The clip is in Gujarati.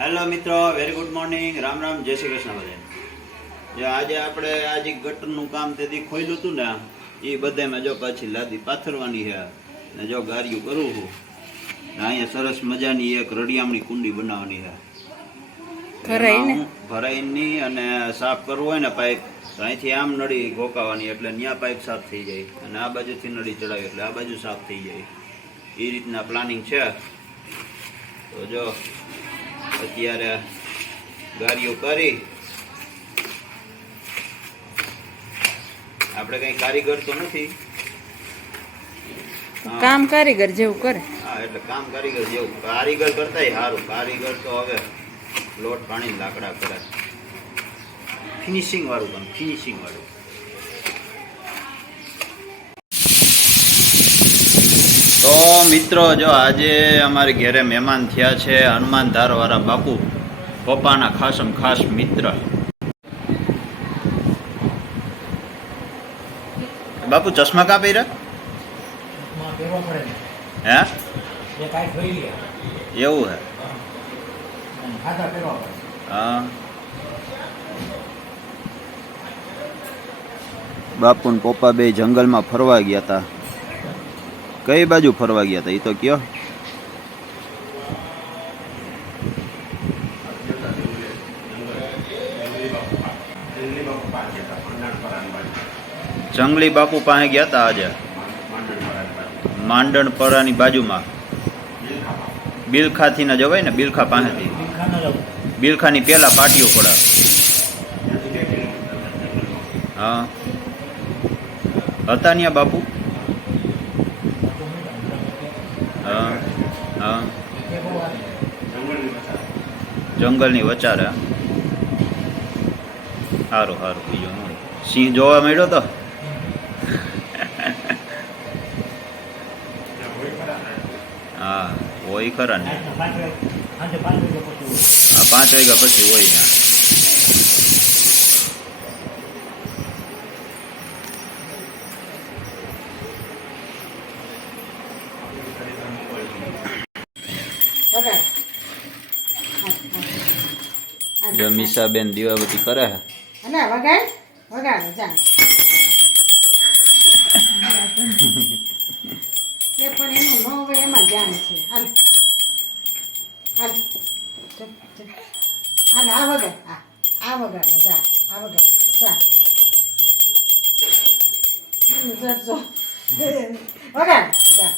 હેલો મિત્રો very good morning Ram Ram Jai Shri Krishna બધાને. જો આજે આપણે આજે ગટરનું કામ તેથી ખોલ્યું હતું ને એ બધામાં જો પાછી લાદી પાથરવાની છે. ને જો ગાર્યું કરું છું ને અહીંયા સરસ મજાની એક રડિયામણી કુંડી બનાવવાની છે? ભરાઈની અને સાફ કરવું હોય ને પાઇપ તો અહીંથી આમ નળી ગોકાવાની એટલે ત્યાં પાઇપ સાફ થઈ જાય. અને આ બાજુથી નળી ચડાવી એટલે આ બાજુ સાફ થઈ જાય. એ રીતના પ્લાનિંગ છે. તો જો અત્યારે ગાડીઓ કરી. આપણે કઈ કારીગર તો નથી. કામ કારીગર જેવું કરે. હા એટલે કામ કારીગર જેવું. કારીગર કરતા સારું. કારીગર તો હવે લોટ પાણી લાકડા કરે. ફિનિશિંગ વાળું કામ ફિનિશિંગ વાળું તો મિત્રો જો આજે અમારે ઘેરે મહેમાન થયા છે હનુમાન ધારવાળા બાપુ પપ્પાના ખાસમ ખાસ મિત્ર. બાપુ ચશ્મા કા પહેર્યા? હે? એવું હે? હા. બાપુ ને પપ્પા બે જંગલમાં ફરવા ગયા હતા. કઈ બાજુ ફરવા ગયા હતા એ તો કયો. જંગલી બાપુ પાસે ગયા હતા આજે? માંડણપરાની બાજુમાં. બિલખાથી ના જવાય ને? બિલખા પાસેથી. બિલખાની પેલા પાટીઓ પડે. હા. હતા ત્યાં બાપુ હા હા એ બહુ વાત જંગલની વચારે સારું સારું બીજું સિંહ જોવા મળ્યો તો? હા, હોય ખરા ને. હા, પાંચ વાગ્યા પછી હોય ત્યાં વગાડ જો મીસાબેન દીવાબત્તી કરે હે. અને વગાડ જા એ પણ એનું ન એમાં ધ્યાન છે. હાલ. હાલ. હાલ આ વગાડ આ આ વગાડ જા આ વગાડ જા, વગાડ જા.